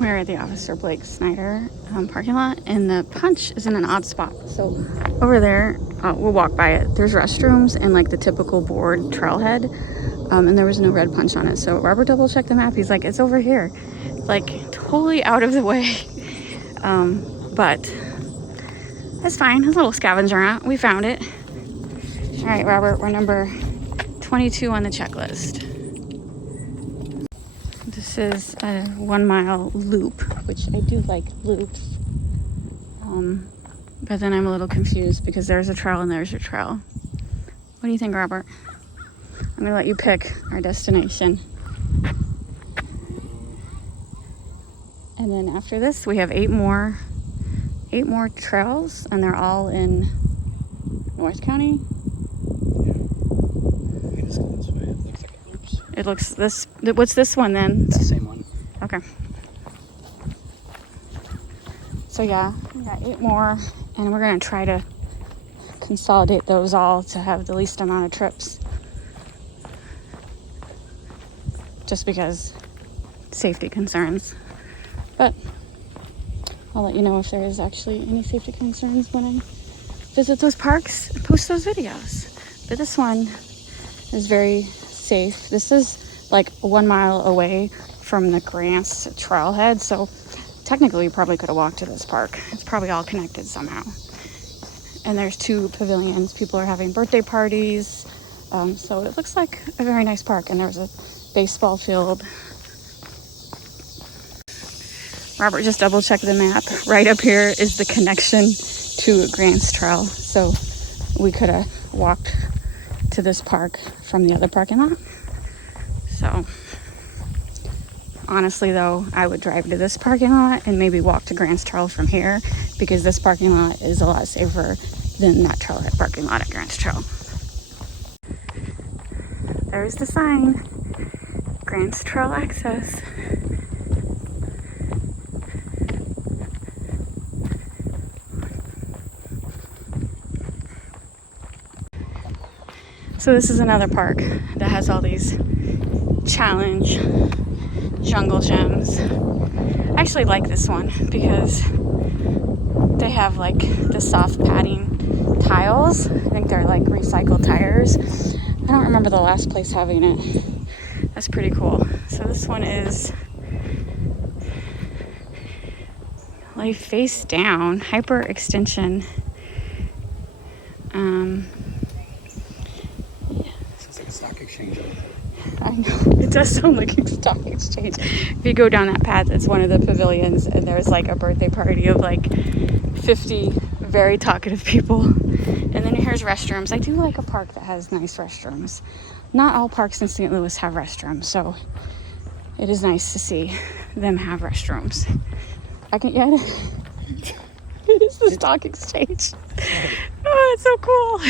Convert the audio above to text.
We're at the Officer Blake Snyder parking lot, and the punch is in an odd spot. So over there, we'll walk by it. There's restrooms and like the typical board trailhead, and there was no red punch on it. So Robert double checked the map. He's like, it's over here, like totally out of the way. But that's fine. A little scavenger hunt. We found it. All right, Robert, we're number 22 on the checklist. This is a 1 mile loop, which I do like loops. But then I'm a little confused because there's a trail and there's a trail. What do you think, Robert? I'm gonna let you pick our destination. And then after this, we have 8 more trails, and they're all in North County. It looks this. What's this one then? It's the same one. Okay. So yeah, we got 8 more, and we're gonna try to consolidate those all to have the least amount of trips. Just because safety concerns. But I'll let you know if there is actually any safety concerns when I visit those parks and post those videos. But this one is very safe. This is like 1 mile away from the Grants trailhead, so technically you probably could have walked to this park. It's probably all connected somehow. And there's 2 pavilions. People are having birthday parties, so it looks like a very nice park. And there's a baseball field. Robert just double checked the map. Right up here is the connection to Grants Trail, so we could have walked to this park from the other parking lot. So honestly though, I would drive to this parking lot and maybe walk to Grants Trail from here, because this parking lot is a lot safer than that trailhead parking lot at Grants Trail. There's the sign, Grants Trail access. So this is another park that has all these challenge jungle gyms. I actually like this one because they have like the soft padding tiles. I think they're like recycled tires. I don't remember the last place having it. That's pretty cool. So this one is like face down, hyper extension. Stock exchange. I know, it does sound like a stock exchange. If you go down that path, it's one of the pavilions, and there's like a birthday party of like 50 very talkative people. And then here's restrooms. I do like a park that has nice restrooms. Not all parks in St. Louis have restrooms, so it is nice to see them have restrooms. It is the stock exchange. Oh, it's so cool.